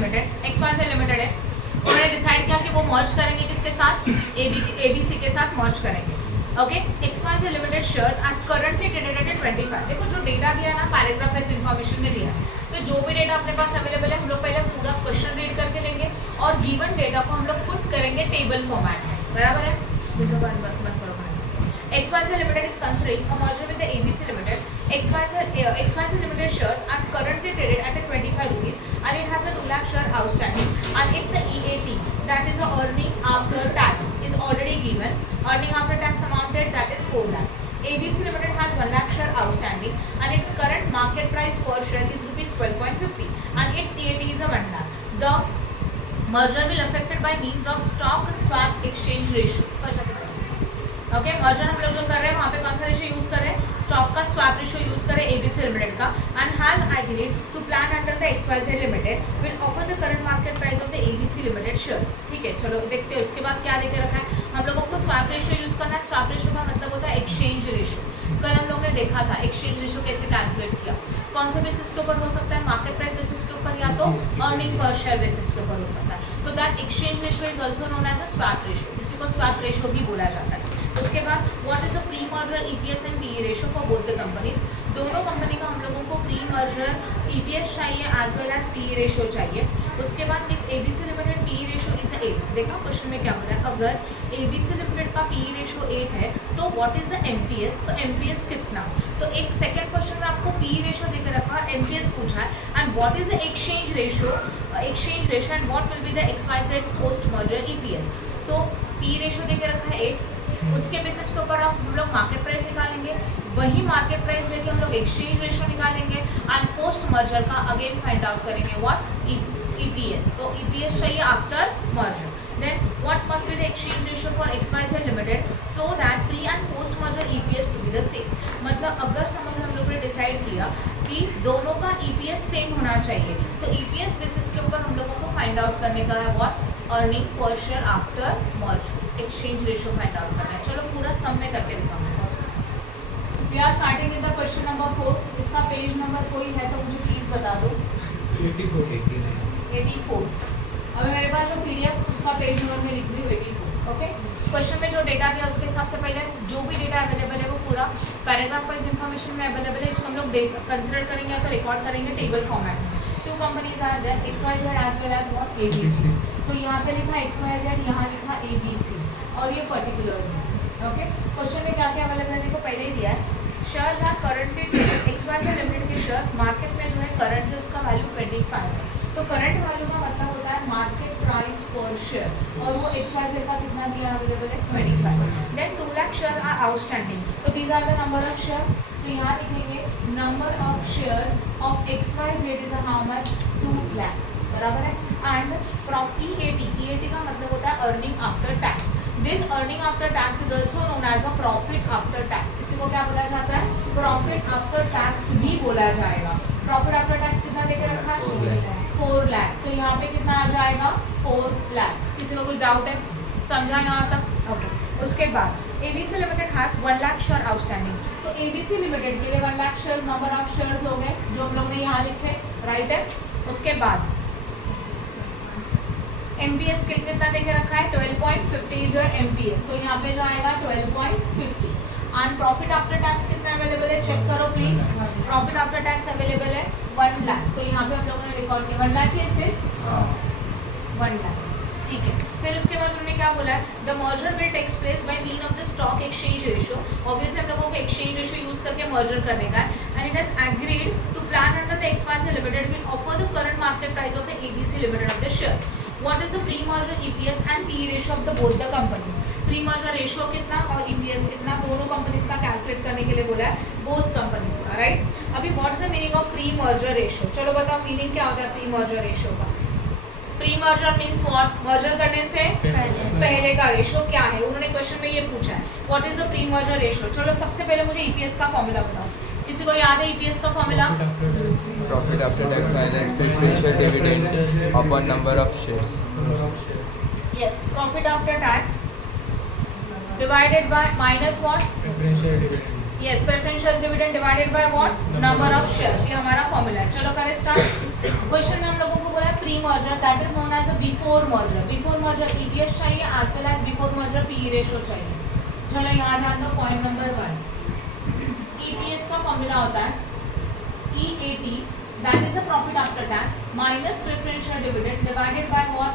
Limited, XYZ limited है, उन्होंने decide किया कि वो मर्ज करेंगे किसके साथ, ABC के साथ मर्ज करेंगे। Okay, XYZ limited shares are currently traded at 25। देखो जो डेटा दिया ना पैराग्राफ वाइज इंफॉर्मेशन में दिया है, तो जो भी डेटा अपने पास अवेलेबल है हम लोग पहले पूरा क्वेश्चन रीड करके लेंगे और गिवन डेटा को हम लोग पुट करेंगे टेबल फॉर्मेट में, बराबर है। विंडो बंद करो भाई। XYZ Limited is considering a merger with the ABC Limited. XYZ Limited shares are currently traded at a 25 rupees and it has a 2 lakh share outstanding and its a EAT, that is a earning after tax, is already given. Earning after tax amounted, that is 4 lakh. ABC Limited has 1 lakh share outstanding and its current market price per share is rupees 12.50 and its EAT is a 1 lakh. The merger will affected by means of stock swap exchange ratio. Okay, merger हम लोग जो कर रहे हैं वहाँ पे कौन सा रेशो यूज कर रहे हैं, स्टॉक का स्वैप रेशो यूज करें ABC लिमिटेड का, and has agreed to plan under the XYZ limited will offer the current market price of the ABC limited shares. ठीक है, चलो देखते हैं उसके बाद क्या देके रखा है। हम लोगों को स्वैप रेशो यूज करना है। स्वैप रेशो का मतलब होता है एक्सचेंज रेशो। कल हम लोग ने देखा था एक्सचेंज रेशो कैसे कैलकुलेट किया, कौन से बेसिस के ऊपर हो सकता है, मार्केट प्राइस बेसिस के ऊपर या तो अर्निंग पर शेयर बेसिस के ऊपर हो सकता है। तो that exchange ratio is also known as a swap ratio, इसी को स्वैप रेशो भी बोला जाता है। उसके बाद what is the pre merger EPS and PE ratio for both the companies. दोनों कंपनी का हम लोगों को प्री मर्जर EPS चाहिए as well as PE ratio चाहिए। उसके बाद if ABC limited PE ratio is 8, देखा क्वेश्चन में क्या बोला है, अगर ABC लिमिटेड का PE रेशो 8 है तो व्हाट इज द MPS, तो MPS कितना। तो एक सेकेंड क्वेश्चन में आपको PE रेशो देकर रखा, MPS पूछा है, and what is the exchange ratio and what will be the XYZ post merger EPS। तो PE रेशो देकर रखा है 8, उसके बेसिस के ऊपर हम लोग मार्केट प्राइस निकालेंगे, वही मार्केट प्राइस लेके हम लोग एक्सचेंज रेशो निकालेंगे एंड पोस्ट मर्जर का अगेन फाइंड आउट करेंगे व्हाट EPS। तो EPS चाहिए after merger. Then what must be the exchange ratio for XYZ limited so that pre and post merger EPS to be the same. मतलब अगर समझ हम लोगों ने डिसाइड किया कि दोनों का EPS सेम होना चाहिए, तो EPS बेसिस के ऊपर हम लोगों को फाइंड आउट करने का है what earning per share after merge, exchange ratio find out करना है। चलो पूरा सम में करके दिखाऊंगा। We are starting with the question number 4। इसका पेज नंबर कोई है तो मुझे प्लीज बता दो। 84। अभी मेरे पास जो PDF उसका पेज नंबर में लिख रही हूँ 84। ओके, क्वेश्चन में जो डेटा दिया उसके हिसाब से पहले जो भी डेटा अवेलेबल है वो पूरा पैराग्राफ वाइज इन्फॉर्मेशन में अवेलेबल है। इसको हम लोग कंसिडर करेंगे या तो रिकॉर्ड करेंगे टेबल फॉर्मेट में। 2 companies are there, XYZ as well as what ABC। तो यहाँ पे लिखा XYZ, यहाँ लिखा ABC और ये पर्टिकुलर है। ओके, क्वेश्चन में क्या क्या अवेलेबल है देखो, पहले ही दिया है shares are currently XYZ limited के शेयर्स मार्केट में जो है करंटली उसका वैल्यू 25 है। तो करंट वैल्यू का मतलब होता है मार्केट प्राइस पर शेयर और वो XYZ का कितना दिया अवेलेबल है 25। Then 2 lakh share are outstanding, तो these are the number of shares. तो यहाँ लिखेंगे number of shares of XYZ is how much 2 lakh, बराबर है। एंड EAT का मतलब होता है earning after tax. This earning after tax is also known as a profit after tax. इसी को क्या बोला जाता है, प्रॉफिट आफ्टर टैक्स भी बोला जाएगा। प्रॉफिट आफ्टर टैक्स कितना लेकर रखा है 4 लाख, तो यहाँ पे कितना आ जाएगा 4 लाख। किसी को कुछ डाउट है, समझा यहाँ तक? ओके, उसके बाद ABC limited has 1 lakh share outstanding. तो ABC लिमिटेड के लिए 1 lakh share number of shares हो गए जो हम लोग ने यहाँ लिखे, राइट है। उसके बाद MPS कितना देखे रखा है 12.50 इज योर MPS, तो यहाँ पे जो आएगा 12.50। एंड प्रॉफिट आफ्टर टैक्स कितना अवेलेबल है चेक करो please. Profit after tax available है 1 लाख, तो यहाँ पे हम लोगों ने रिकॉर्ड किया 1 लाख है सिर्फ 1 लाख, ठीक है। फिर उसके बाद उन्होंने क्या बोला है, the merger will takes place by mean of the stock exchange ratio. Obviously हम लोगों को एक्सचेंज रेशियो यूज करके मर्जर करने का है। And it has agreed to plan under the XYZ limited will offer the current market price of the ABC limited of the shares. What is the pre-merger EPS and PE ratio of the both the companies? Pre-merger ratio कितना और EPS कितना दोनों companies का calculate करने के लिए बोला है, both companies का, राइट। अभी what's the meaning of pre-merger ratio? चलो बताओ मीनिंग क्या होता है pre-merger ratio का। pre-merger means what? मर्जर करने से पहले का रेशियो क्या है, उन्होंने क्वेश्चन में ये पूछा है what is the pre-merger ratio। चलो सबसे पहले मुझे EPS का फॉर्मूला बताओ, किसी को याद है EPS का formula? Profit after tax minus preferential dividend upon number of shares. Yes, profit after tax divided by minus what yes, preferential dividend divided by what, number of shares, ये हमारा formula है। चलो करें स्टार्ट। क्वेश्चन में हम लोगों को बोला है pre merger, that is known as a before merger. Before merger EPS चाहिए as well as before merger PE ratio चाहिए। चलो यहाँ ध्यान दो, पॉइंट नंबर 1, ईपीएस का फॉर्मूला होता है EAT, that is a profit after tax minus preferential dividend divided by what,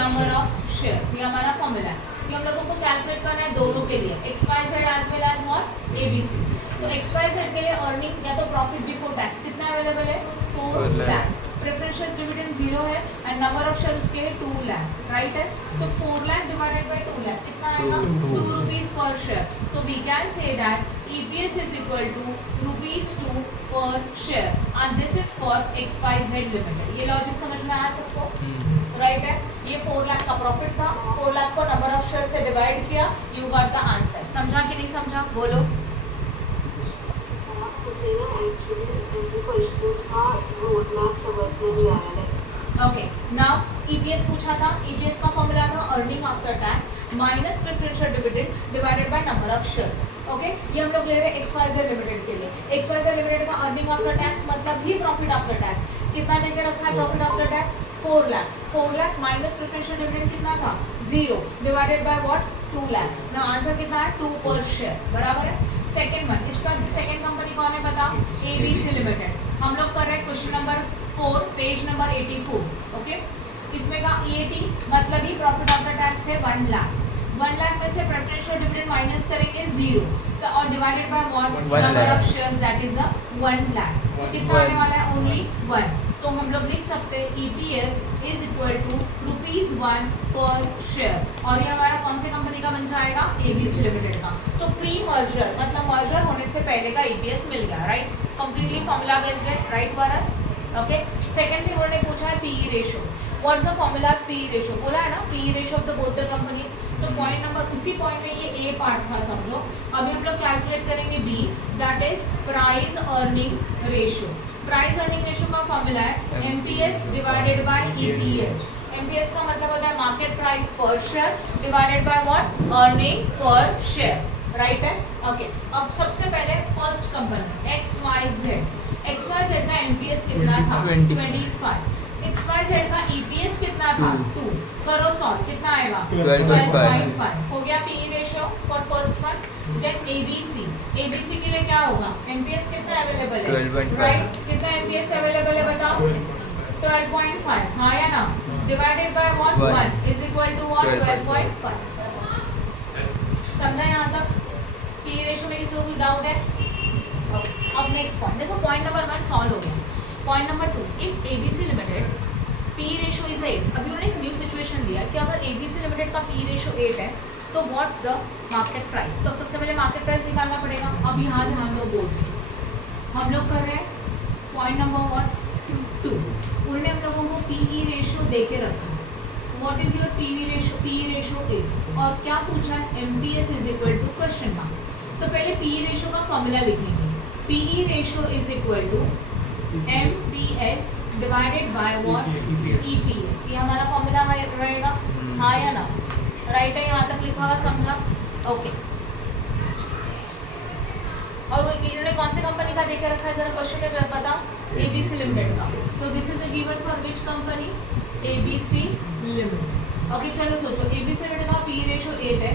number of shares. ये हमारा फॉर्मूला है। ये हम लोगों को कैलकुलेट करना है दोनों के लिए, XYZ as well as what, ABC। तो XYZ के लिए अर्निंग या तो प्रॉफिट बिफोर टैक्स कितना अवेलेबल है, 4 लाख। प्रेफरेंशियल डिविडेंड 0 है एंड नंबर ऑफ शेयर उसके 2 लाख, राइट है। तो 4 लाख डिवाइडेड बाय 2 लाख कितना आएगा, 2 रुपीस पर शेयर। तो we can say that EPS is equal to ₹2 per share and this is for XYZ limited. ये लॉजिक समझ में आया सबको, राइट है। ये 4 लाख का प्रॉफिट था, 4 लाख को नंबर ऑफ शेयर से डिवाइड किया, यू गॉट द आंसर। समझा कि नहीं समझा, बोलो। ओके, नाउ EPS पूछा था, EPS का फॉर्मूला था earning after tax minus preferential dividend divided by number of shares. Okay, ये हम लोग ले रहे हैं XYZ लिमिटेड के लिए। XYZ लिमिटेड का अर्निंग आफ्टर टैक्स मतलब ही प्रॉफिट आफ्टर टैक्स। कितना देके रखा है profit after tax, 4 lakh. 4 lakh minus preferential dividend कितना था, 0 डिवाइडेड बाय व्हाट, 2 लाख। ना आंसर कितना है, 2 पर शेयर, बराबर है। सेकंड वन, इसका सेकंड कंपनी कौन है बता, ABC लिमिटेड। हम लोग कर रहे हैं question number 4 page number 84। Okay, इसमें का EAT मतलब ही प्रॉफिट आफ्टर टैक्स है 1 लाख। 1 लाख में से प्रेफरेंशियल डिविडेंड माइनस करेंगे 0, तो और divided by what, number of shares that is अ 1 लाख। तो कितना आने वाला है, ओनली 1। तो हम लोग लिख सकते हैं EPS इज इक्वल टू ₹1 पर शेयर। और ये हमारा कौन सी कंपनी का बन जाएगा, ABC लिमिटेड का। तो प्री मर्जर मतलब मर्जर होने से पहले का EPS मिल गया, राइट। कंप्लीटली फॉर्मूला बेस्ड है, राइट भारत। ओके, सेकंडली उन्होंने पूछा है PE ratio. What's the formula PE ratio, बोला है ना PE ratio of the both the companies. तो पॉइंट नंबर, उसी पॉइंट में ये A पार्ट था समझो। अभी हम लोग कैलकुलेट करेंगे B, that is price earning ratio. Price earning ratio का फॉर्मूला है MPS divided bye EPS। MPS का मतलब होता है market price per share divided by what, earning per share, right है। ओके, अब सबसे पहले फर्स्ट कंपनी XYZ। XYZ का MPS कितना था, 25। XYZ का EPS कितना था, 2। करो सॉल्व, कितना आएगा, 12.5। हो गया PE ratio for first one. Then ABC के लिए क्या होगा, MPS कितना अवेलेबल है, 12.5, राइट। कितना MPS अवेलेबल है बताओ, 12.5, हाँ या ना। Divided by what, 1 is equal to what, 12.5। समझा यहाँ तक। PE रेशियो में किसी को कुछ डाउट है? अब नेक्स्ट पॉइंट देखो, पॉइंट नंबर 1 सॉल्व हो गया। Point number 2, if ABC limited PE ratio is 8। अभी उन्होंने एक न्यू सिचुएशन दिया कि अगर ABC लिमिटेड का PE रेशियो 8 है तो व्हाट्स द मार्केट प्राइस। तो सबसे पहले मार्केट प्राइस निकालना पड़ेगा। अब यहाँ ध्यान दो बोर्ड, हम लोग कर रहे हैं पॉइंट नंबर 2। उन्होंने हम लोगों को PE रेशियो दे के रखा, what is your PE ratio 8, और क्या पूछा है, MPS is equal to question mark. तो पहले PE रेशियो का फॉर्मूला लिखेंगे। PE ratio is equal to MPS divided by what, EPS। ये हमारा फॉर्मूला रहेगा, हाँ या ना, राइट है। यहाँ तक लिखा हुआ समझा, ओके। और इन्होंने कौन से कंपनी का देके रखा है जरा क्वेश्चन में पता, ABC लिमिटेड का। तो this is a given for which company, ABC limited. Okay, चलो सोचो ABC लिमिटेड का PE रेशियो 8 है,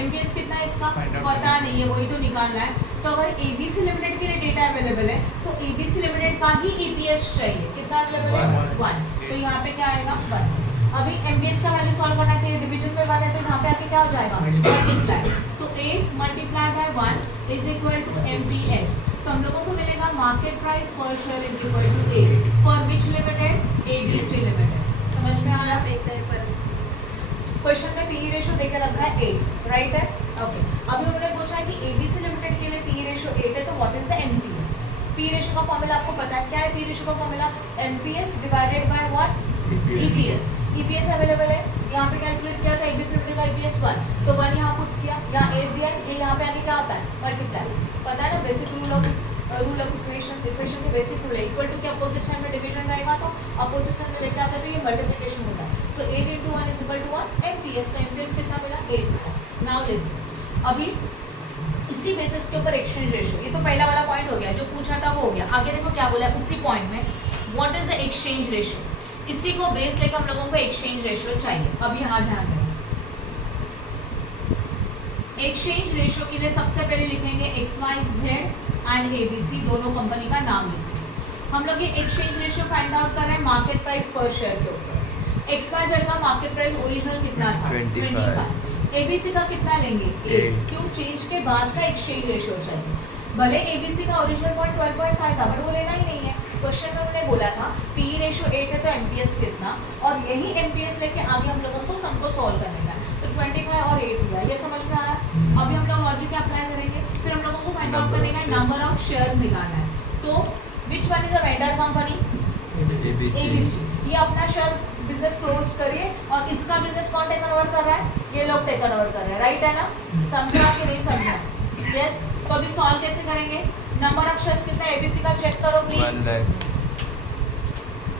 MPS कितना है इसका पता नहीं है, वही तो निकालना है। तो अगर ABC लिमिटेड के लिए डेटा अवेलेबल है तो ABC लिमिटेड का ही EPS चाहिए, कितना अवेलेबल है, 1। तो यहाँ पे क्या आएगा, 1। अभी MPS का वैल्यू सॉल्व करना है, डिवीजन में 1 है तो यहाँ पे आके क्या हो जाएगा, मल्टीप्लाई। तो 8 multiply by 1 is equal to MPS। तो हम लोगों को मिलेगा market price per share is equal to 8 for which limited, ABC limited. समझ में आया। क्वेश्चन में PE रेशियो देकर रखा है 8, राइट है। ओके, अभी उन्होंने पूछा है कि ABC लिमिटेड के लिए PE रेशियो 8 है तो what is the MPS। PE ratio का फॉर्मूला आपको पता है, क्या है PE रेशियो का formula, MPS divided by what, EPS। EPS available है, यहाँ पे कैलकुलेट किया था ABC लिमिटेड का EPS 1, तो 1 यहाँ पुट किया, यहाँ 8 दिया, ये यहाँ पे आके क्या होता है, मल्टीप्लाई। पता है ना बेसिक रूल ऑफ इक्वेशन के बेसिक रूल है, इक्वल टू के अपोजिट साइड में डिवीजन रहेगा तो अपोजिट साइड में लेके आता है तो ये मल्टीप्लिकेशन होता है। तो 8 × 1 इज इक्वल टू 1 MPS। तो MPS कितना मिला, 8 मिला। नाउ लिसन, अभी इसी बेसिस के ऊपर एक्सचेंज रेशियो, ये तो पहला वाला पॉइंट हो गया, जो पूछा था वो हो गया। आगे देखो क्या बोला है उसी पॉइंट में, what is the exchange ratio, इसी को बेस लेकर हम लोगों को एक्सचेंज रेशियो चाहिए। अब यहाँ ध्यान दें, एक्सचेंज रेशियो के लिए सबसे पहले लिखेंगे XYZ एंड ABC दोनों कंपनी का नाम लिखेंगे। हम लोग ये एक्सचेंज रेशियो फाइंड आउट कर रहे हैं मार्केट प्राइस पर शेयर के ऊपर। XYZ का मार्केट प्राइस ओरिजिनल कितना था 25, ABC का कितना लेंगे 8, क्यों चेंज के बाद का एक्सचेंज रेशियो चाहिए। भले ABC का ओरिजिनल पॉइंट 12.5 था बट वो लेना ही नहीं है, क्वेश्चन में उन्होंने बोला था PE रेशियो 8 है तो MPS कितना, और यही MPS लेके आगे हम लोगों को सम को सॉल्व करने का है। तो 25 और 8 हुआ, ये समझ में आया। अभी हम लोग लॉजिक अप्लाई करेंगे, फिर हम लोगों को फाइंड आउट करने का नंबर ऑफ शेयर्स निकालना है। तो which one is the vendor company ABC, ये अपना शेयर बिजनेस क्लोज करिए और इसका बिजनेस कौन टेक ओवर कर रहा है, ये लोग टेक ओवर कर रहे हैं, राइट है ना। समझा कि नहीं समझा? यस। तो अभी सॉल्व कैसे करेंगे, नंबर ऑफ शेयर्स कितना है ABC का चेक करो प्लीज,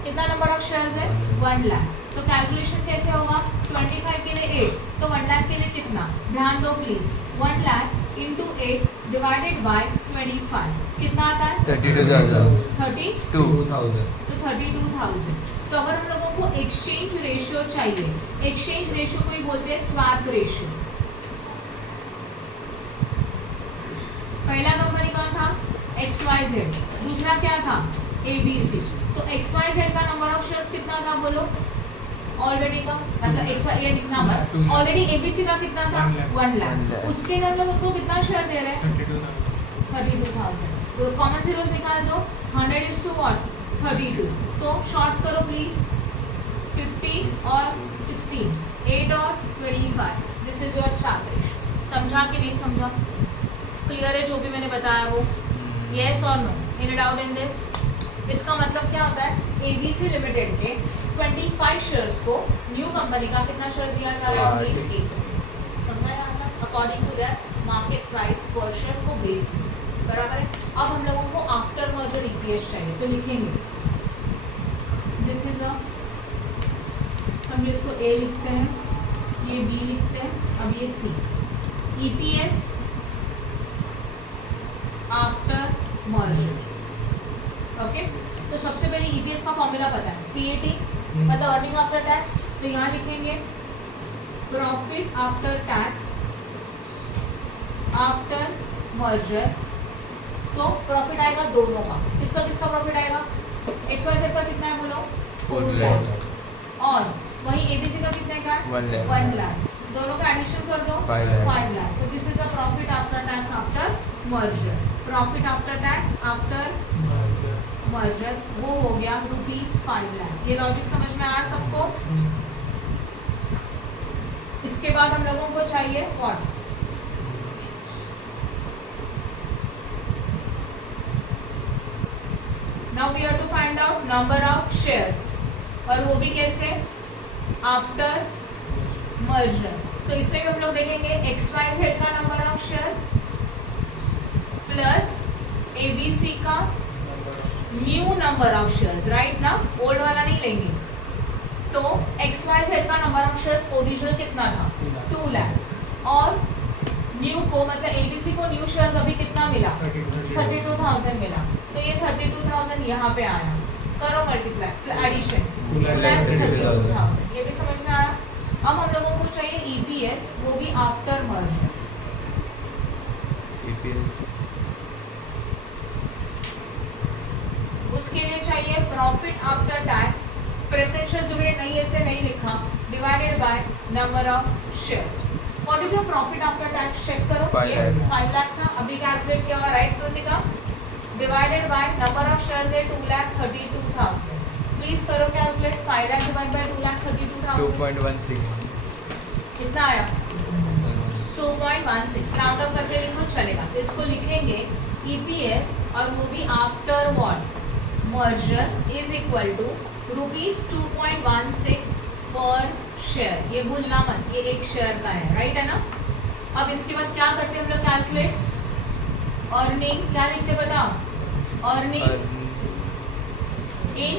कितना नंबर ऑफ शेयर्स है 1 लाख। तो कैलकुलेशन कैसे होगा, 25 के लिए 8 तो 1 लाख के लिए कितना, ध्यान दो please, 1 lakh into 8 divided by 25 कितना आता है 32,000 तो 32,000। तो अगर हम लोगों को एक्सचेंज रेशियो चाहिए, एक्सचेंज रेशियो को ही बोलते हैं स्वैप रेशियो। पहला कंपनी कौन था XYZ, दूसरा क्या था ABC। तो XYZ का नंबर ऑफ शेयर्स कितना था बोलो, ऑलरेडी का मतलब XY ये लिखना मत, ऑलरेडी ABC का कितना था 1 लाख, उसके लिए हम लोग उनको कितना शेयर दे रहे हैं 32,000। तो कॉमन जीरोस निकाल दो, 100 is to what 32, तो शॉर्ट करो प्लीज 50 और 16, 8 और 25, this is your swap ratio. समझा कि नहीं समझा, क्लियर है जो भी मैंने बताया वो, यस और no, any doubt in this. इसका मतलब क्या होता है, ABC लिमिटेड के 25 शेयर्स को न्यू कंपनी का कितना शेयर दिया जा रहा है, ओनली 8। समझा यहाँ तक, according to that market price per share को बेस बराबर है। अब हम लोगों को आफ्टर मर्जर EPS चाहिए, तो लिखेंगे दिस इज अ, समझे इसको A लिखते हैं, ये B लिखते हैं, अब ये C, EPS after merger. Okay, तो सबसे पहले EPS का फॉर्मूला पता है, PAT मतलब अर्निंग आफ्टर टैक्स, तो यहाँ लिखेंगे profit after tax after merger. तो प्रॉफिट आएगा दोनों का, किसका किसका प्रॉफिट आएगा, XYZ का कितना है बोलो 4 लाख, और वही ABC का कितने का है 1 लाख, दोनों का एडिशन कर दो 5 लाख। तो this is a profit after tax after merger, profit after tax after merger वो हो गया ₹5 लाख। ये लॉजिक समझ में आया सबको। इसके बाद हम लोगों को चाहिए what, now we have to find out number of shares, और वो भी कैसे, आफ्टर मर्जर। तो इसमें भी हम लोग देखेंगे XYZ का number of shares plus ABC का new number of shares, right ना, ओल्ड वाला नहीं लेंगे। तो XYZ का नंबर ऑफ शेयर्स ओरिजिनल कितना था 2 लाख, और न्यू को मतलब ABC को न्यू शेयर्स अभी कितना मिला 32,000 मिला। तो ये 32,000 यहाँ पे आया, करो मल्टीप्लाई एडिशन 2,32,000, ये भी समझ में आया। अब हम लोगों को चाहिए EPS, वो भी आफ्टर मर्जर। उसके लिए चाहिए profit after tax, preferential dividend नहीं है इसलिए नहीं लिखा, divided by number of shares. What is your profit after tax, check करो, ये 5 लाख था, अभी कैलकुलेट किया हुआ, right Kritika, divided by number of shares है 2,32,000। प्लीज करो कैलकुलेट, 5 लाख डिवाइड बाय 2,32,000 2.16 कितना आया 2.16, राउंड अप करके लिखो चलेगा। तो इसको लिखेंगे EPS और वो भी after what merger is equal to ₹2.16 per share, ये भूलना मत, ये एक शेयर का है, राइट है ना। अब इसके बाद क्या करते हैं हम लोग कैलकुलेट, अर्निंग क्या लिखते बताओ, earning in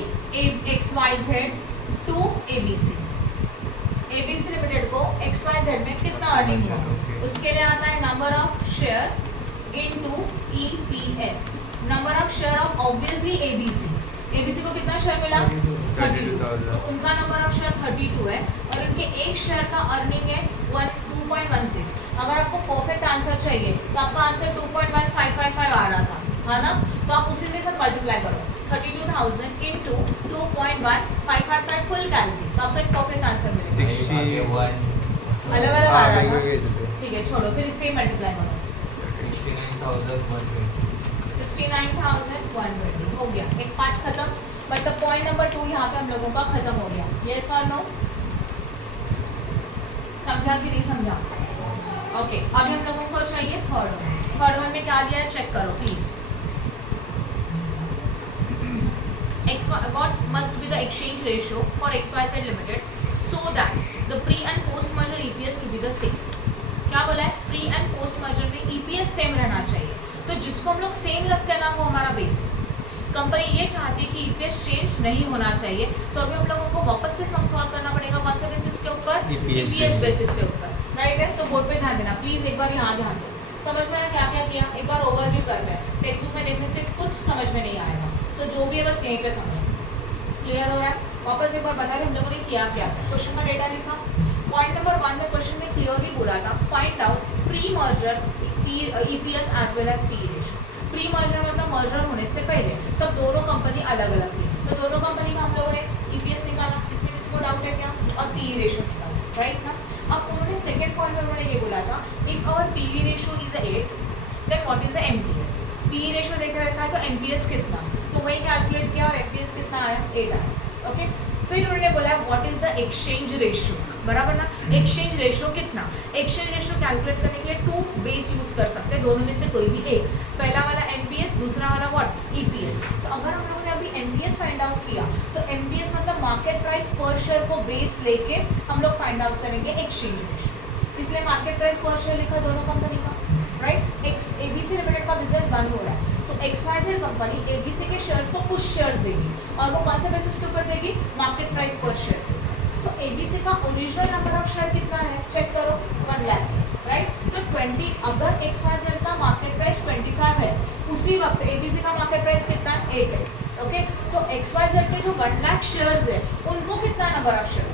XYZ to ABC, ABC limited को XYZ में कितना अर्निंग हुआ, उसके लिए आता है number of share into EPS, number of share of obviously ABC को कितना शेयर मिला 32, तो उनका नंबर ऑफ शेयर 32 है और उनके एक शेयर का अर्निंग है 2.16। अगर आपको परफेक्ट आंसर चाहिए तो आपका आंसर 2.1555 आ रहा था, है ना, तो आप उसी के साथ मल्टीप्लाई करो 32,000 इंटू 2.1555 फुल कैंसिल, तो आपको एक परफेक्ट आंसर मिलेगा। 61 अलग अलग आ रहा हाँ, था, ठीक है छोड़ो, फिर इससे ही मल्टीप्लाई करो 69,120 हो गया, एक पार्ट खत्म। मतलब पॉइंट नंबर 2 यहाँ पे हम लोगों का खत्म हो गया। यस और नो, समझा कि नहीं समझा? ओके, अभी हम लोगों को चाहिए थर्ड वन में क्या दिया है चेक करो please. What must be the exchange ratio for XYZ Limited so that the pre and post merger EPS to be the same? क्या बोला है? प्री एंड पोस्ट मर्जर में EPS सेम रहना चाहिए। तो जिसको हम लोग सेम रखते हैं ना वो हमारा बेस है। कंपनी ये चाहती है कि EPS चेंज नहीं होना चाहिए, तो अभी हम लोगों को वापस से सम सॉल्व करना पड़ेगा कौन से बेसिस के ऊपर? EPS बेसिस के ऊपर, राइट है। तो बोर्ड पे ध्यान देना प्लीज, एक बार यहाँ ध्यान दो। समझ में आया क्या क्या किया? एक बार ओवरव्यू करना है, टेक्स्ट बुक में देखने से कुछ समझ में नहीं आएगा, तो जो भी है बस यहीं पे समझ। क्लियर हो रहा है? वापस एक बार बता रहे हम लोगों ने किया क्या। क्वेश्चन का डेटा लिखा, पॉइंट नंबर 1 में क्वेश्चन में क्लियरली बोला था find out pre merger EPS as well as PE ratio. Pre merger मतलब मर्जर होने से पहले, तब दोनों कंपनी अलग अलग थी, तो दोनों कंपनी का हम लोगों ने EPS निकाला, इसमें किसी को डाउट है क्या? और PE रेशियो निकाला, राइट ना। अब उन्होंने सेकेंड पॉइंट में उन्होंने ये बोला था if our PE ratio is 8 then what is the MPS। PE ratio देख रखा है तो MPS कितना, तो वही कैलकुलेट किया और MPS कितना आया? 8 आया, ओके। फिर उन्होंने बोला what is the exchange ratio, बराबर ना। एक्सचेंज रेशियो कितना? एक्सचेंज रेशियो कैलकुलेट करने के लिए 2 बेस यूज कर सकते हैं, दोनों में से कोई भी एक। पहला वाला MPS, दूसरा वाला व्हाट? EPS। तो अगर हम लोगों ने अभी MPS फाइंड आउट किया तो MPS मतलब मार्केट प्राइस पर शेयर को बेस लेके हम लोग फाइंड आउट करेंगे एक्सचेंज रेशियो, इसलिए मार्केट प्राइस पर शेयर लिखा दोनों कंपनी का, राइट। ABC लिमिटेड का बिजनेस बंद हो रहा है तो XYZ कंपनी ABC के शेयर्स को कुछ शेयर्स देगी और वो कौन से बेसिस के ऊपर देगी? Market price per share. तो ABC का ओरिजिनल नंबर ऑफ शेयर कितना है चेक करो, 1 लाख, राइट। तो 20 अगर XYZ का मार्केट प्राइस 25 है, उसी वक्त ABC का मार्केट प्राइस कितना है? 8 है, ओके। तो XYZ के जो 1 लाख शेयर्स है उनको कितना नंबर ऑफ शेयर्स,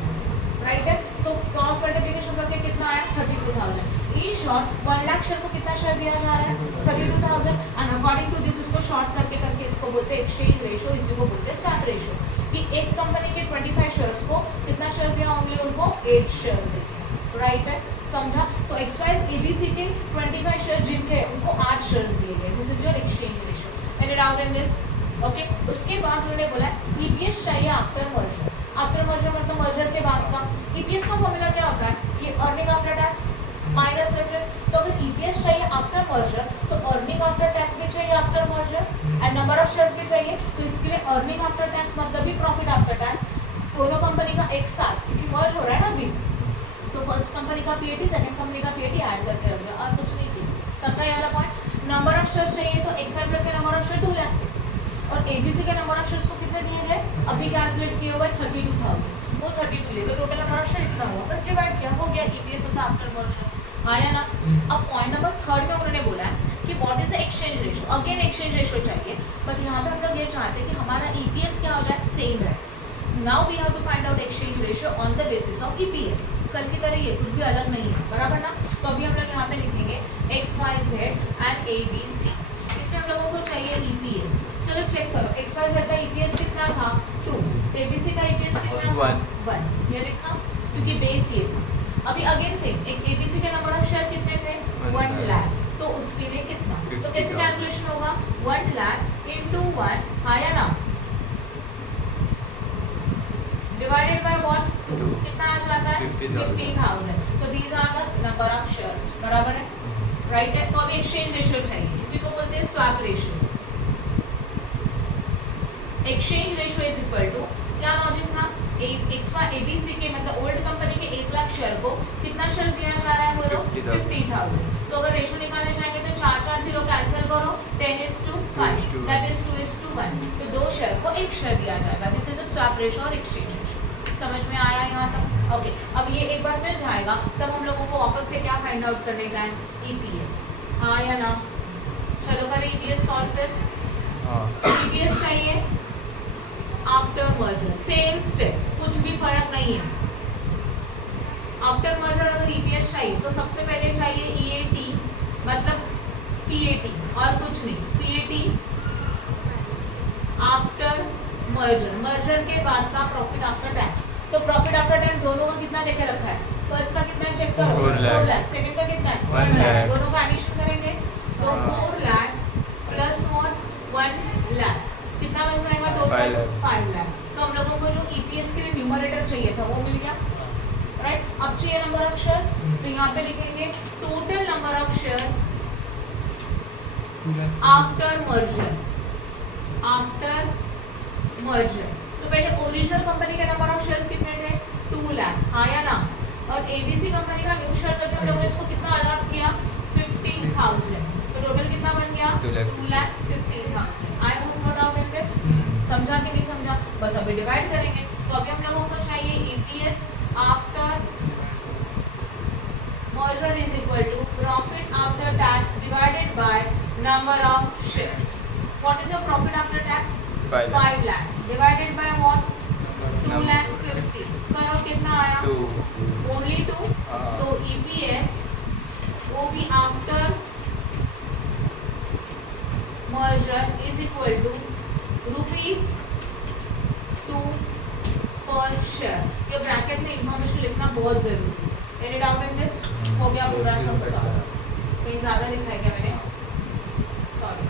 राइट है। तो क्रॉस मल्टीप्लिकेशन करके कितना आया? 32,000। इन शॉर्ट 1 लाख शेयर को कितना शेयर दिया जा रहा है? 32,000। एंड अकॉर्डिंग टू दिस इसको शॉर्ट करके करके इसको बोलते हैं एक्सचेंज रेशियो, इसी को बोलते हैं स्वैप रेशियो। कि एक कंपनी के 25 शेयर्स को कितना शेयर्स दिया? ओनली उनको 8 शेयर्स दिए, राइट है, समझा। तो XYZ ABC के 25 शेयर जिनके उनको 8 शेयर्स दिए गए, this is your exchange ratio. Any doubt in this? Okay. उसके बाद उन्होंने बोला EPS चाहिए आफ्टर मर्जर। आफ्टर मर्जर मतलब मर्जर के बाद का। EPS का फॉर्मूला क्या होता है? ये earning after tax minus reference. तो अगर EPS चाहिए आफ्टर मर्जर तो अर्निंग आफ्टर टैक्स भी चाहिए after merger and number of shares भी चाहिए, तो इसके लिए अर्निंग आफ्टर टैक्स मतलब भी प्रॉफिट आफ्टर टैक्स, दोनों कंपनी का एक साथ, क्योंकि मर्ज हो रहा है ना अभी, तो फर्स्ट कंपनी का PAT सेकंड कंपनी का PAT ऐड करके रख दिया और कुछ नहीं किया। सबका ये वाला पॉइंट। नंबर ऑफ शेयर्स चाहिए तो XYZ के नंबर ऑफ शेयर 2 लाख और ABC के नंबर ऑफ शेयर्स को कितने दिए गए? अभी कैलकुलेट किए हुए 32,000, वो 32 लिए, तो टोटल नंबर ऑफ शेयर इतना हुआ, बस डिवाइड किया, हो गया EPS होता आफ्टर मर्जर, आया ना। अब पॉइंट नंबर 3 में उन्होंने बोला है कि what is the exchange ratio. Again exchange ratio चाहिए, बट यहाँ पे हम लोग ये चाहते हैं कि हमारा EPS क्या हो जाए? सेम है। Now we have to find out exchange ratio on the basis of EPS। कल की तरह ये कुछ भी अलग नहीं है, बराबर ना। तो अभी हम लोग यहाँ पे लिखेंगे XYZ एंड ABC, इसमें हम लोगों को चाहिए EPS। चलो चेक करो, XYZ का EPS कितना था? 2, ABC का EPS कितना था? 1। ये लिखा क्योंकि बेस ये था। अभी अगेन से एक ABC के नंबर ऑफ शेयर कितने थे? 1 लाख, तो उसके लिए कितना? तो कैसे कैलकुलेशन होगा? 1 लाख इंटू 1, आया ना, डिवाइडेड बाय व्हाट? 2, कितना आ जाता है? 50,000। तो these are the number of shares, बराबर है, राइट है। तो अभी एक्सचेंज रेशियो चाहिए, इसी को बोलते हैं swap ratio. Exchange ratio is equal to, क्या लॉजिक था? ABC के मतलब ओल्ड कंपनी के 1 लाख शेयर को कितना शेयर दिया जा रहा है? बोलो 50,000। तो अगर रेशियो निकालने जाएंगे तो 4 0 कैंसिल करो, 10:5, दैट इज 2:1। तो 2 शेयर को 1 शेयर दिया जाएगा। This is the swap ratio और एक्सचेंज रेशियो। समझ में आया यहाँ तक? ओके। अब ये एक बार मिल जाएगा तब हम लोगों को वापस से क्या फाइंड आउट करने का है? EPS, आया ना। चलो करें ईपीएस सॉल्व फिर। हाँ ईपीएस चाहिए आफ्टर मर्जर, सेम स्टेप, कुछ भी फर्क नहीं है। आफ्टर मर्जर अगर ईपीएस चाहिए तो सबसे पहले चाहिए ईएटी, मतलब पीएटी और कुछ नहीं, पीएटी आफ्टर मर्जर, मर्जर के बाद का प्रॉफिट आफ्टर टैक्स। तो प्रॉफिट आफ्टर टैक्स दोनों का कितना देके रखा है? फर्स्ट का कितना चेक करो, 4 लाख, सेकंड का कितना है 1 लाख, दोनों का एडिशन करेंगे तो 4 लाख प्लस 1 लाख कितना बन जाएगा टोटल? 5 लाख। तो हम लोगों को जो ईपीएस के लिए न्यूमरेटर चाहिए था वो मिल गया, राइट। अब चाहिए नंबर ऑफ शेयर्स, तो यहाँ पे लिखेंगे total number of shares after merger, after merger. तो पहले ओरिजिनल कंपनी के नंबर ऑफ शेयर्स कितने थे? 2 लाख, हाँ या ना? और एबीसी कंपनी का न्यू शेयर्स अभी हम लोगों ने इसको कितना अलॉट किया? 15,000। तो टोटल कितना बन गया? 2,15,000। I hope no doubt in this. समझा कि नहीं समझा? बस अभी डिवाइड करेंगे। तो अभी हम लोगों को चाहिए EPS after merger is equal to profit after tax divided by number of shares. What is your profit after tax? 5 lakh divided by what? 2,50,000. करो कितना आया? 2 Only 2. तो EPS वो भी after merger is equal to rupees 2 per share. ये bracket में information लिखना बहुत जरूरी है। Any doubt in this? हो गया पूरा सब सॉल्व। कहीं ज़्यादा लिखा है क्या मैंने? सॉरी।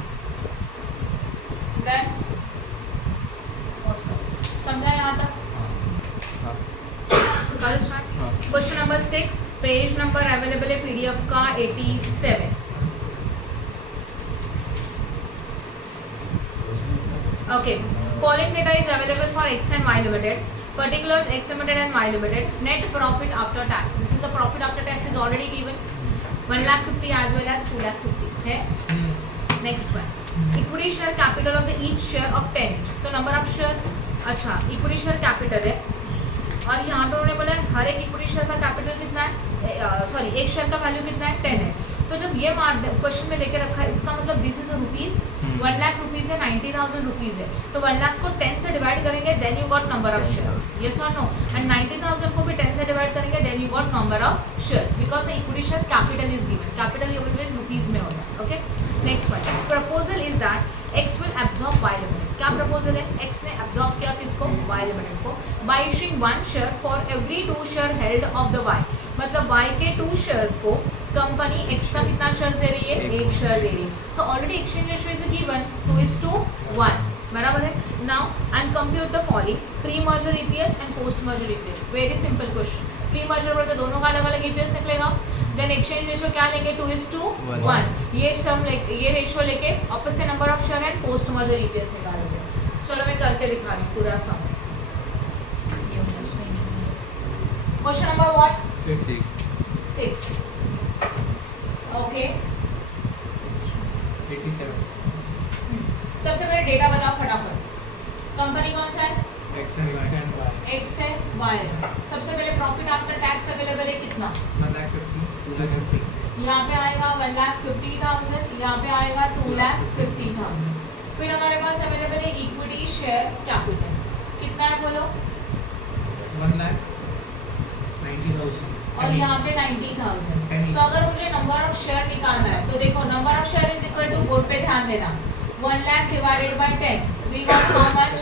Then समझा यहाँ तक? करो start. Question number 6, page number available है पीडीएफ का 87। Okay, following data is available for X and Y Limited. Particulars X Limited and Y Limited. Net profit after tax. This is the profit after tax is already given. 1,50,000 as well as 2,50,000. Okay. Next one. Equity share capital of the each share of 10 each. तो number of shares. अच्छा, equity share capital है. और यहाँ पे उन्होंने बोला हर एक equity share का कैपिटल कितना है? सॉरी, एक शेयर का वैल्यू कितना है? 10 है। तो जब ये क्वेश्चन में लेके रखा है, इसका मतलब this is rupees 1 lakh rupees है, 90,000 रुपीज है। तो 1 लाख को 10 से डिवाइड करेंगे, then you got number of shares. Yes और नो? एंड 90,000 को भी 10 से डिवाइड करेंगे, then you got number of shares, because the equity share capital is given. Capital always rupees में होता है। Okay, next one. Proposal is that X will absorb Y Limited. क्या proposal है? X ने absorb किया किसको? Y Limited को, by issuing 1 share for every 2 share held of the Y. मतलब Y के 2 शेयर्स को कंपनी X का कितना शेयर दे रही है? 1 शेयर दे रही है। तो already exchange ratio is given 2:1, बराबर है। Now and compute the following pre merger EPS and post merger EPS. Very simple question. Pre merger बोलते दोनों का अलग अलग ईपीएस निकलेगा। देन एक्सचेंज रेशियो क्या लेंगे? 2:1। ये रेशियो लेके opposite number of share and post merger EPS निकालोगे। चलो मैं करके दिखा रही हूँ पूरा sum. Question number what? 6। Okay, 87। सबसे पहले डेटा बताओ फटाफट। कंपनी कौन सा है? X and Y. X है, Y है। सबसे पहले प्रॉफिट आफ्टर टैक्स अवेलेबल है कितना? 1,50,000, 2,50,000. यहाँ पे आएगा 1,50,000, यहाँ पे आएगा 2,50,000। फिर हमारे पास अवेलेबल है इक्विटी शेयर कैपिटल, कितना है बोलो? 1,90,000. और यहाँ पे 90,000। तो अगर मुझे नंबर ऑफ शेयर निकालना है तो देखो number of share is equal to, board पे ध्यान देना, 1 lakh divided by 10, we got how much?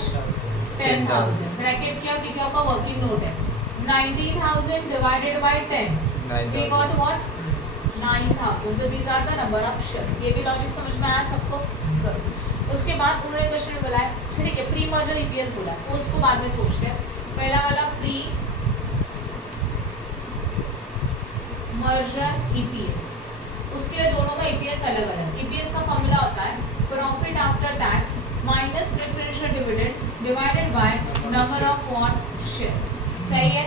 10,000। Bracket किया क्योंकि आपका वर्किंग नोट है। 90,000 divided by 10, we got what? 9,000। तो these are the number of share. ये भी लॉजिक समझ में आया सबको? करो। उसके बाद उन्होंने क्वेश्चन में बोला है, ठीक है, प्री मर्जर ईपीएस बोला है, पोस्ट को बाद में सोचते हैं। पहला वाला प्री मर्जर ईपीएस, उसके लिए दोनों का ईपीएस अलग अलग। ईपीएस का फॉर्मूला होता है profit after tax minus preferential dividend divided by number of what? Shares. सही है।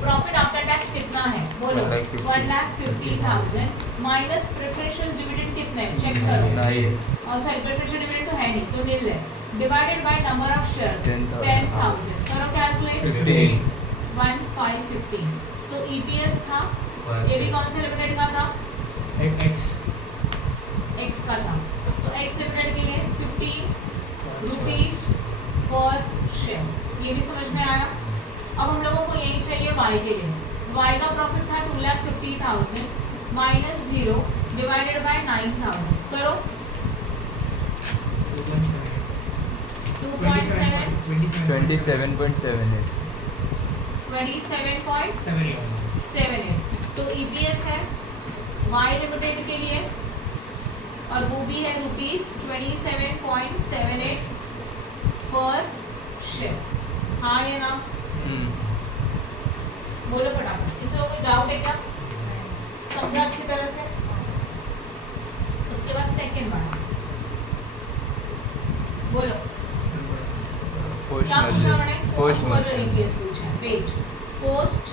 प्रॉफिट आफ्टर टैक्स कितना है बोलो? 1,50,000 माइनस प्रेफरेंशियल डिविडेंड कितना है? चेक करो। और सॉरी, प्रेफरेंशियल डिविडेंड तो है नहीं, तो नील है। Divided by number of shares 10,000। करो कैलकुलेट। 1,515। तो ईपीएस था, ये भी कौन से लिमिटेड का था? X. एक्स का था, तो एक्स लिमिटेड के लिए 15 रुपीज पर शेयर, ये भी समझ में आया। अब हम लोगों को यही चाहिए वाई के लिए। वाई का प्रॉफिट था 2,50,000 माइनस 0 डिवाइडेड बाय 9,000, करो 2.7 27.78 27.78, तो ईपीएस है वाई लिमिटेड के लिए और वो भी है ₹27.78 पर शेयर। हाँ या ना, बोलो फटाफट। इसमें कोई डाउट है क्या? समझा अच्छी तरह से? उसके बाद सेकंड बार बोलो क्या पूछा मैंने? पोस्ट मर्जर ईपीएस पूछा है। Wait, post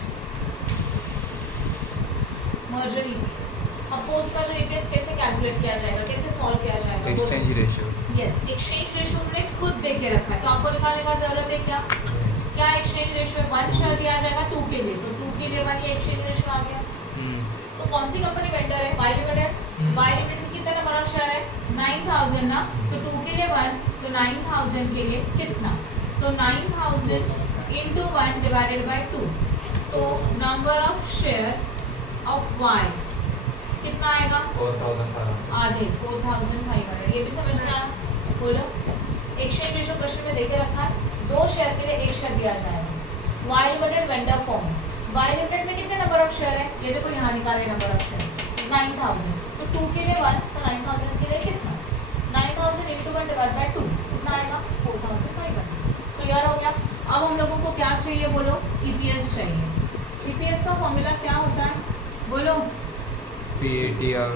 merger EPS. अब पोस्ट मर्जर ईपीएस कैसे कैलकुलेट किया जाएगा, कैसे सॉल्व किया जाएगा? Exchange ratio. Yes, exchange ratio हमने खुद दे के रखा है, तो आपको निकालने का जरूरत है क्या? क्या एक्सचेंज रेशियो 1 शेयर दिया जाएगा 2 के लिए, तो 2 के लिए 1 ये एक्सचेंज रेशियो आ गया। तो कौन सी कंपनी वेंडर है? Y limited. वाई लिमिटेड में कितने नंबर ऑफ शेयर है? 9,000 ना, तो 2 के लिए 1, तो 9,000 के लिए कितना? तो 9,000 into 1 divided by 2, तो number of share of Y कितना आएगा? 4,500 आधे 4,500, ये भी समझ में आया? बोलो। एक्सचेंज रेशियो क्वेश्चन में देके रखा है, 2 शेयर के लिए 1 शेयर दिया जाएगा। Y limited vendor form, Y limited में कितने नंबर ऑफ शेयर है? ये देखो यहाँ निकाले नंबर ऑफ शेयर 9,000, तो 2 के लिए 1, तो 9,000 के लिए कितना? 9,000 into 1 divided by 2 कितना आएगा? 4,500। क्लियर हो गया? अब हम लोगों को क्या चाहिए? बोलो। ईपीएस चाहिए। ईपीएस का फॉर्मूला क्या होता है? बोलो। PAT और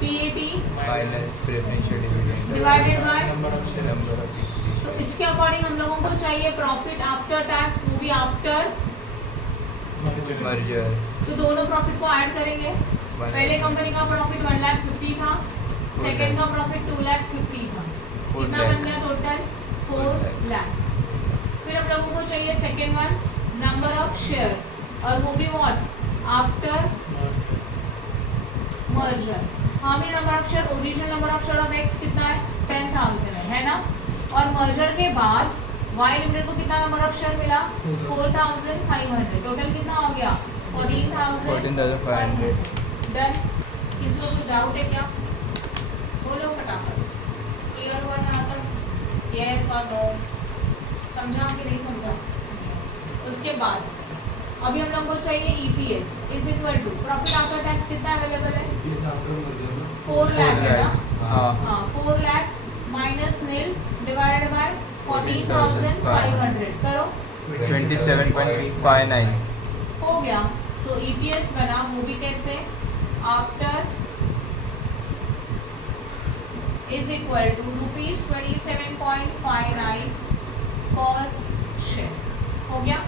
PAT minus preferential dividend divided by, number of तो इसके अकॉर्डिंग हम लोगों को चाहिए प्रॉफिट आफ्टर टैक्स, वो भी आफ्टर, मर्जर। तो दोनों प्रॉफिट को ऐड करेंगे। पहले कंपनी का प्रॉफिट 1,50,000 था, सेकंड का प्रॉफिट 2,50,000 था, कितना बन गया टोटल? 4 लाख। फिर हम लोगों को चाहिए second one, number of shares, और वो भी व्हाट? After merger. हाँ भी number of share, original number of share of x कितना है? 10,000 है ना, और मर्जर के बाद वाई लिमिटेड को कितना नंबर ऑफ शेयर मिला? 4,500, टोटल कितना हो गया? 14,500। डन। किसी को कुछ डाउट है क्या? बोलो फटाफट। क्लियर हुआ यहाँ तक? यस और नो? समझा कि नहीं समझा? उसके बाद अभी हम लोग को चाहिए EPS is equal to profit after tax कितना अवेलेबल है? 4 लाख है ना? हाँ, 4 lakh minus nil divided by 40,500, करो 27.59 हो गया। तो ईपीएस बना, वो भी कैसे? आफ्टर इज इक्वल टू ₹27.59 पर शेयर। हो गया?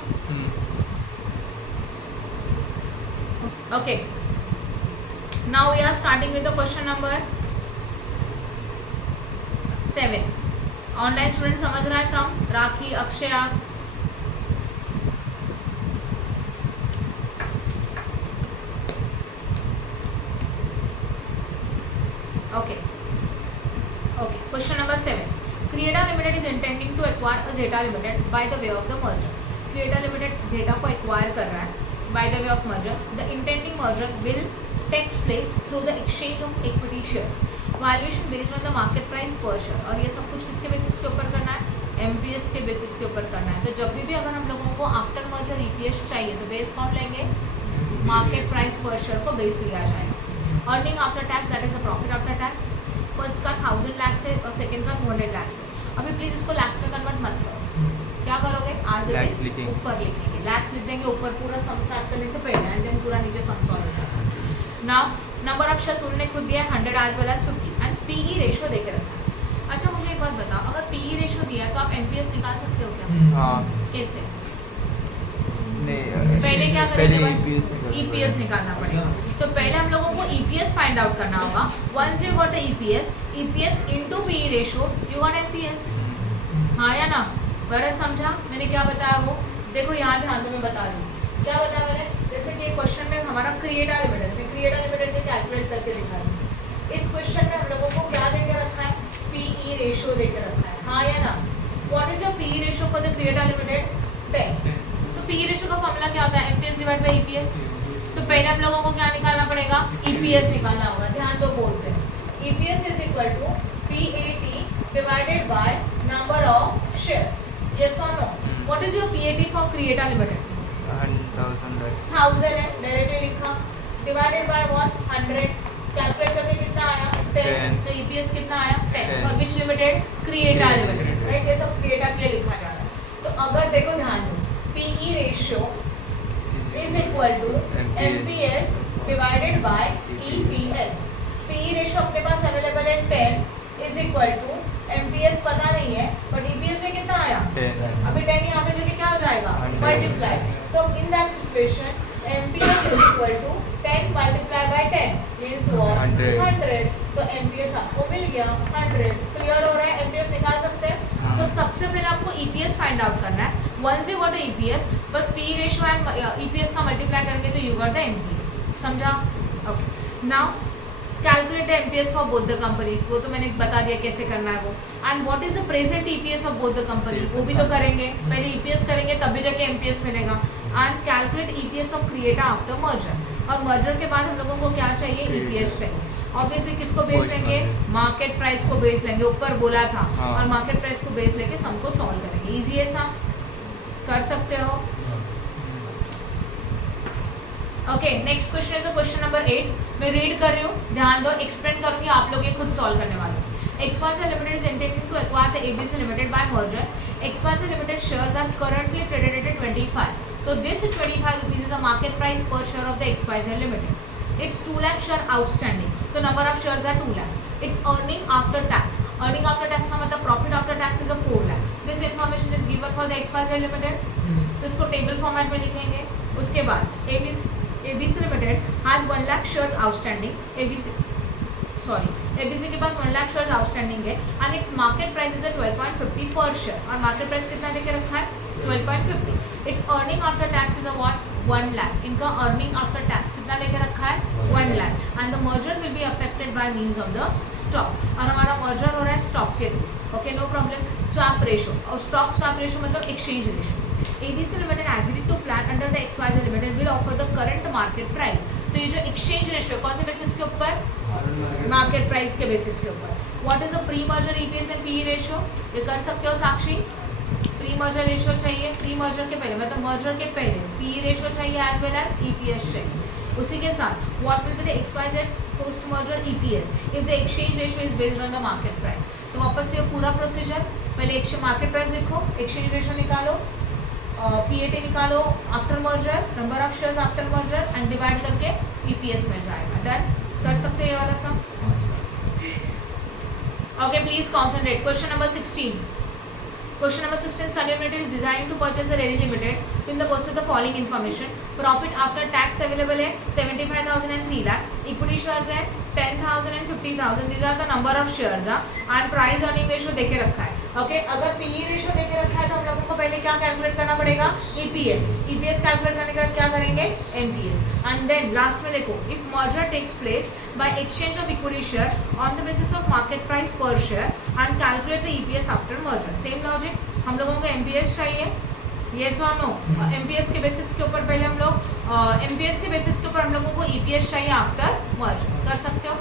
Okay. Now we are starting with the question number 7. Online student समझ रहा है सम? राखी, अक्षया, okay. Question number 7. Creda Limited is intending to acquire a Zeta Limited by the way of the merger. Creda Limited Zeta को acquire कर रहा है by the way of merger. The intending merger will takes place through the exchange of equity shares. Valuation based on the market price per share. और ये सब कुछ किसके basis के ऊपर करना है? MPS के बेसिस के ऊपर करना है। तो जब भी अगर हम लोगों को आफ्टर मर्जर EPS चाहिए तो बेस कौन लेंगे? मार्केट प्राइस पर शेयर को बेस लिया जाएगा। Earning after tax, that is the profit after tax. First का 1,000 लाख से और सेकंड का 200 लाख से। अभी प्लीज इसको लैक्स में कन्वर्ट मत करो। क्या करोगे? आज ऊपर लिखेंगे, लैक्स लिख देंगे ऊपर पूरा सम स्टार्ट करने से पहले, एंड देन पूरा नीचे सम सॉल्व करना। नाउ नंबर ऑफ शेयर्स उन्होंने खुद दिया 100 as well as 50 and PE ratio देके रखा है। अच्छा मुझे एक बात बताओ, अगर पीई रेशियो दिया है तो आप एमपीएस निकाल सकते हो क्या? हाँ। कैसे? नहीं, पहले क्या करेंगे? EPS निकालना पड़ेगा। तो पहले हम लोगों को EPS फाइंड आउट करना होगा। Once you got the EPS into PE ratio you got MPS. हाँ या ना? बराबर समझा मैंने क्या बताया? वो देखो यहाँ ध्यान दो, मैं बता दूँ क्या बताया मैंने। जैसे कि क्वेश्चन में हमारा क्रिएटा लिमिटेड, मैं क्रिएटा लिमिटेड में कैलकुलेट करके दिखा दूँ। इस क्वेश्चन में हम लोगों को क्या देके रखा है, पीई रेशियो देके रखा है, हाँ या ना। What is your PE ratio for the Creata limited, 10। तो पीई रेशियो का फॉर्मूला क्या होता है, एमपीएस डिवाइड बाय ईपीएस। तो पहले हम लोगों को क्या निकालना पड़ेगा, ईपीएस निकालना होगा, ध्यान दो बोर्ड पे। EPS is equal to PAT divided by number of shares, yes और no. What is your PAT for Creata limited, 1000 है, डायरेक्टली लिखा, डिवाइडेड बाय व्हाट, 100, कैलकुलेट करके कितना आया, 10। तो ईपीएस कितना आया, 10 for which limited, Creta limited, right. ये सब क्रिएटा के लिए लिखा जा रहा है। तो अगर देखो ध्यान दो, PE ratio is equal to MPS divided by EPS. PE ratio अपने पास अवेलेबल है 10 इज इक्वल टू एमपीएस पता नहीं है, बट ईपीएस में कितना आया, 10। अभी 10 यहाँ पे जगह क्या हो जाएगा, 100। मल्टीप्लाई। तो in that situation MPS is equal to 10 multiply by 10 means what, 100। तो एमपीएस आपको मिल गया 100। क्लियर हो रहा है, एमपीएस निकाल सकते हैं। तो सबसे पहले आपको ईपीएस फाइंड आउट करना है। Once you got the EPS, बस पी रेशियो एंड ईपीएस का मल्टीप्लाई करेंगे तो यू गॉट द एमपीएस, समझा। Okay, now calculate the MPS for both the companies, वो तो मैंने बता दिया कैसे करना है वो। And what is the present EPS of both the company, वो भी तो करेंगे, पहले ईपीएस करेंगे तभी जाके एमपीएस मिलेगा। And calculate EPS of Creta after merger, और मर्जर के बाद हम लोगों को क्या चाहिए, ईपीएस चाहिए। ऑब्वियसली किसको बेस लेंगे, मार्केट प्राइस को बेस लेंगे, ऊपर बोला था, और मार्केट प्राइस को बेस लेके सम को सॉल्व करेंगे। इजी है सम, कर सकते हो। Okay, next question is question number 8। मैं रीड कर रही हूँ, ध्यान दो, एक्सप्लेन करूंगी, आप लोग ये खुद सॉल्व करने वाले हो। XYZ Limited is intending to acquire the ABC Limited by merger. XYZ Limited shares are currently traded at 25. So this 25 rupees is a market price per share of the XYZ Limited. It's 2 lakh share outstanding. So number of shares are 2 lakh. It's earning after tax. Earning after tax का मतलब profit after tax is a 4 lakh. This information is given for the XYZ Limited. तो इसको table format में लिखेंगे। उसके बाद ABC Limited has 1 lakh shares outstanding. ABC के पास 1 lakh share outstanding है and its market price is 12.50 पर शेयर, और मार्केट प्राइस कितना देके रखा है, 12.50। It's earning after tax is a what, 1 lakh. इनका अर्निंग आफ्टर टैक्स कितना लेके रखा है, 1 lakh. And the merger will be affected by means of the stock, और हमारा मर्जर हो रहा है स्टॉक के through. Okay, no problem. Swap ratio, और स्टॉक स्वैप रेशो मतलब exchange ratio. ABC Limited agreed to plan under the XYZ Limited will offer the current market price। तो ये जो एक्सचेंज रेशो कौन से बेसिस के ऊपर, मार्केट प्राइस के बेसिस के ऊपर। What is the pre merger EPS and PE ratio, ये कर सकते हो साक्षी। प्री मर्जर रेशियो चाहिए, प्री मर्जर के पहले मतलब मर्जर के पहले पीई रेशियो चाहिए एज वेल एज ईपीएस चाहिए। उसी के साथ what will be the XYZ post merger EPS if the exchange ratio is based on the market price. तो वापस से पूरा प्रोसीजर, पहले मार्केट प्राइस देखो, एक्सचेंज रेशियो निकालो, पीएटी निकालो after merger, number of shares after merger and divide करके EPS मिल जाएगा। डन, कर सकते हैं ये वाला sum. Okay, please concentrate. Question number 16। Question number 16. Sun Limited is designed to purchase the Reddy Limited in the course of the following information. Profit after tax available है 75,000 and 3 lakh. Equity shares है 10,000 and 50,000. These are the number of shares. And price earning ratio देके रखा है. Okay, अगर PE ratio देके रखा है तो हम लोगों को पहले क्या कैलकुलेट करना पड़ेगा, EPS. EPS कैलकुलेट करने के बाद क्या करेंगे, NPS. And then लास्ट में देखो, if merger takes place by exchange of equity share on the basis of market price per share and calculate the EPS after merger. Same logic. हम लोगों को MPS चाहिए, yes or no? MPS के basis के ऊपर पहले हम लोग MPS के बेसिस के ऊपर हम लोगों को EPS चाहिए आफ्टर मर्जर। कर सकते हो?